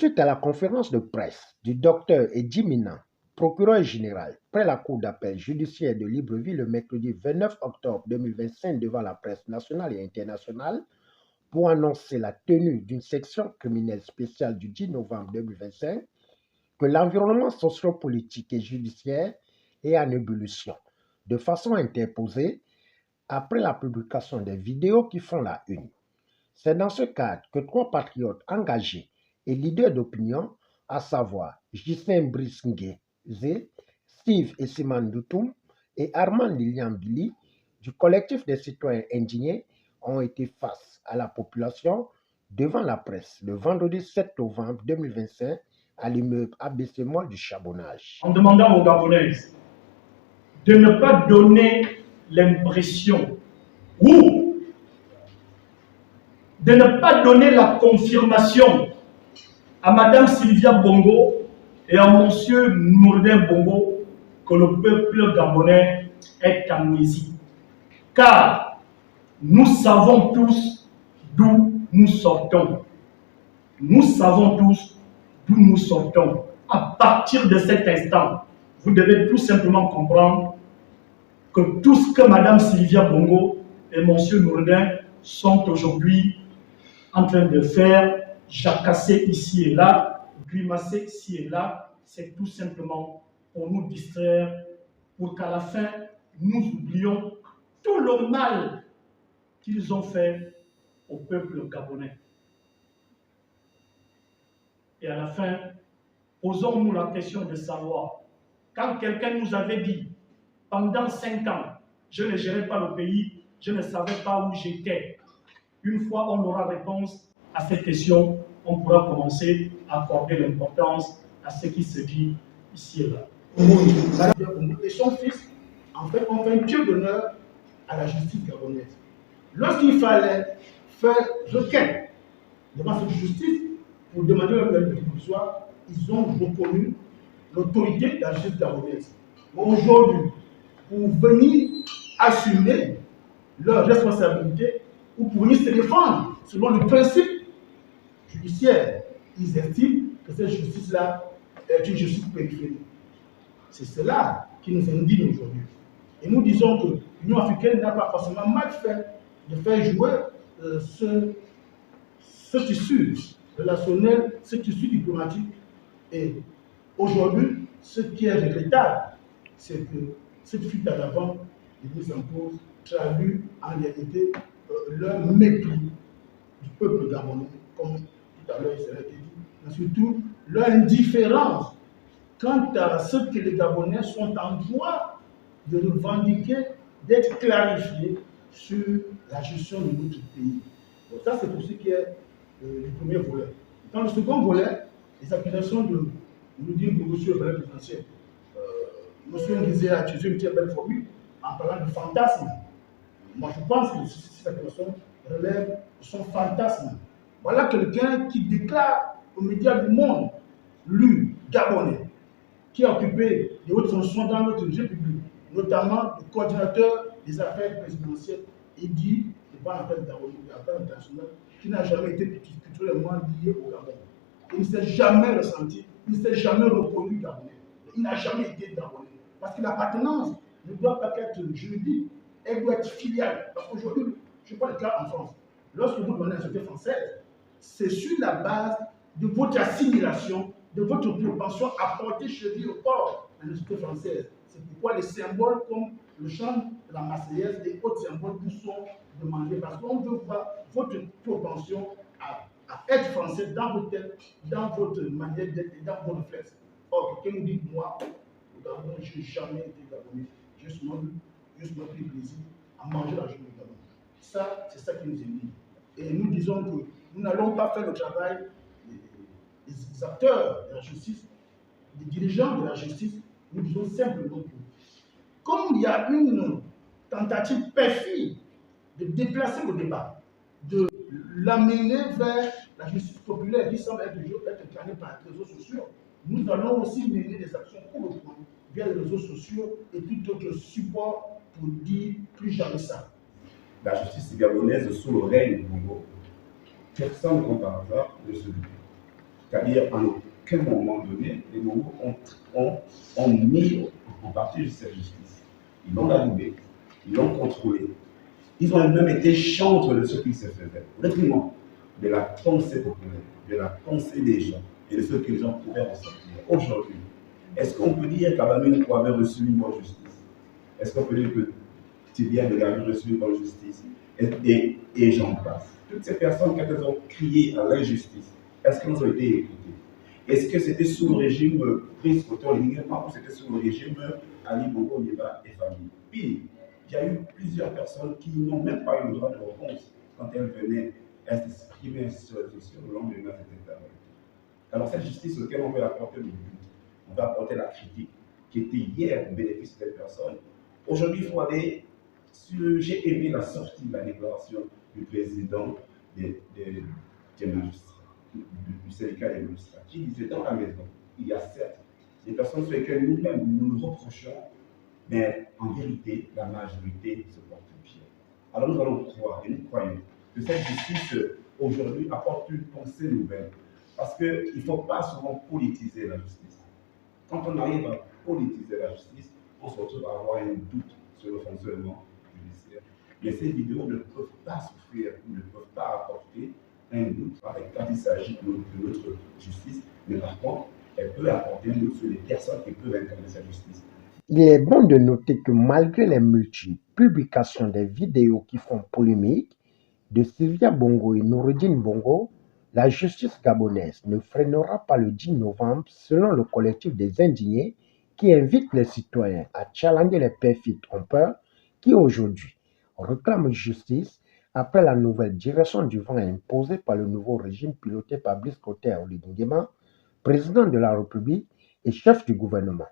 suite à la conférence de presse du docteur Eddy Mina, procureur général, près la cour d'appel judiciaire de Libreville le mercredi 29 octobre 2025 devant la presse nationale et internationale pour annoncer la tenue d'une section criminelle spéciale du 10 novembre 2025, que l'environnement sociopolitique et judiciaire est en ébullition, de façon interposée après la publication des vidéos qui font la une. C'est dans ce cadre que trois patriotes engagés et leaders d'opinion, à savoir Justin Brice Nguézé, Steve Essiman Doutoum et Armand Lilian Billy, du collectif des citoyens indignés, ont été face à la population devant la presse le vendredi 7 novembre 2025 à l'immeuble ABC Mall du Charbonnage. En demandant aux Gabonais de ne pas donner l'impression ou de ne pas donner la confirmation à Madame Sylvia Bongo et à Monsieur Nourdin Bongo que le peuple gabonais est amnésique. Car nous savons tous d'où nous sortons. Nous savons tous d'où nous sortons. À partir de cet instant, vous devez tout simplement comprendre que tout ce que Madame Sylvia Bongo et Monsieur Nourdin sont aujourd'hui en train de faire, jacasser ici et là, grimacer ici et là, c'est tout simplement pour nous distraire, pour qu'à la fin, nous oublions tout le mal qu'ils ont fait au peuple gabonais. Et à la fin, posons-nous la question de savoir, quand quelqu'un nous avait dit, pendant 5 ans, je ne gérais pas le pays, je ne savais pas où j'étais. Une fois on aura réponse à cette question, on pourra commencer à accorder l'importance à ce qui se dit ici et là. Et son fils, en fait, ont fait un pied d'honneur à la justice gabonaise. Lorsqu'il fallait faire requête devant cette justice pour demander un permis provisoire, ils ont reconnu l'autorité de la justice gabonaise. Mais aujourd'hui, pour venir assumer leurs responsabilités ou pour venir se défendre selon le principe judiciaire, ils estiment que cette justice-là est une justice périphérique. C'est cela qui nous indigne aujourd'hui. Et nous disons que l'Union africaine n'a pas forcément mal fait de faire jouer ce tissu relationnel, ce tissu diplomatique. Et aujourd'hui, ce qui est regrettable, c'est que cette fuite à l'avant de mise en cause traduit en réalité leur mépris du peuple gabonais, comme tout à l'heure il s'est dit, mais surtout leur indifférence quant à ce que les Gabonais sont en droit de revendiquer, d'être clarifiés sur la gestion de notre pays. Donc ça, c'est pour ce qui est du premier volet. Dans le second volet, les accusations de Nourdin Bongo sur le palais présidentiel. M. Nguézé a utilisé une très belle formule en parlant de fantasme. Moi, je pense que ces accusations relèvent de son fantasme. Voilà quelqu'un qui déclare aux médias du monde, lui, Gabonais, qui a occupé des hautes fonctions dans notre République, notamment le coordinateur des affaires présidentielles, et dit, devant l'appel international, qui n'a jamais été culturellement lié au Gabon. Il ne s'est jamais ressenti, il ne s'est jamais reconnu Gabonais. Il n'a jamais été Gabonais. Parce que l'appartenance ne doit pas être juridique, elle doit être filiale. Parce qu'aujourd'hui, je prends le cas en France. Lorsque vous donnez la société française, c'est sur la base de votre assimilation, de votre propension à porter cheville au corps dans la société française. C'est pourquoi les symboles comme le chant de la Marseillaise et autres symboles vous sont demandés parce qu'on veut voir votre propension à être français dans votre tête, dans votre manière d'être et dans vos réflexes. Or, quelqu'un nous dit, moi, au Gabon, je n'ai jamais été Gabonais. J'ai seulement pris plaisir à manger la journée du Gabon. Ça, c'est ça qui nous indigne. Et nous disons que nous n'allons pas faire le travail des acteurs de la justice, des dirigeants de la justice. Nous disons simplement que, comme il y a une tentative perfide de déplacer le débat, de l'amener vers la justice populaire qui semble être incarnée par les réseaux sociaux, nous allons aussi mener des actions pour le point via les réseaux sociaux et tout autre support pour dire plus jamais ça. La justice gabonaise sous le règne de Bongo, personne comme par hasard ne se doutait. C'est-à-dire, en aucun moment donné, les Mongols ont mis en partie cette justice. Ils l'ont validée, ils l'ont contrôlée. Ils ont même été chantres de ce qui se faisait, au détriment de la pensée populaire, de la pensée des gens et de ce que les gens pouvaient ressentir. Aujourd'hui, est-ce qu'on peut dire qu'Abaminko avait reçu une bonne justice? Est-ce qu'on peut dire que Tibia de avait reçu une bonne justice? Et j'en passe. Toutes ces personnes, quand elles ont crié à l'injustice, est-ce qu'elles ont été écoutées? Est-ce que c'était sous le régime Brice Olignement ou c'était sous le régime Ali Bongo Ondimba et famille? Puis, il y a eu plusieurs personnes qui n'ont même pas eu le droit de réponse quand elles venaient s'exprimer sur les réseaux sociaux le lendemain de cette intervention. Alors, cette justice auquel on veut apporter le but, on va apporter la critique qui était hier au bénéfice de cette personne. Aujourd'hui, il faut aller sur. J'ai aimé la sortie de la déclaration du président des magistrats, du syndicat des magistrats, qui disait dans la maison, il y a certes des personnes sur lesquelles nous-mêmes nous nous reprochons, mais en vérité, la majorité se porte bien. Alors nous allons croire, et nous croyons, que cette justice aujourd'hui apporte une pensée nouvelle. Parce qu'il ne faut pas souvent politiser la justice. Quand on arrive à politiser la justice, on se retrouve à avoir un doute sur le fonctionnement judiciaire. Mais ces vidéos ne peuvent pas souffrir, ne peuvent pas apporter un doute quand il s'agit de notre justice. Mais par contre, elle peut apporter un doute sur les personnes qui peuvent incarner cette justice. Il est bon de noter que malgré les multiples publications des vidéos qui font polémique de Sylvia Bongo et Noureddine Bongo, la justice gabonaise ne freinera pas le 10 novembre selon le collectif des indignés qui invite les citoyens à challenger les perfides trompeurs qui aujourd'hui réclament justice après la nouvelle direction du vent imposée par le nouveau régime piloté par Brice Oligui Nguema, président de la République et chef du gouvernement.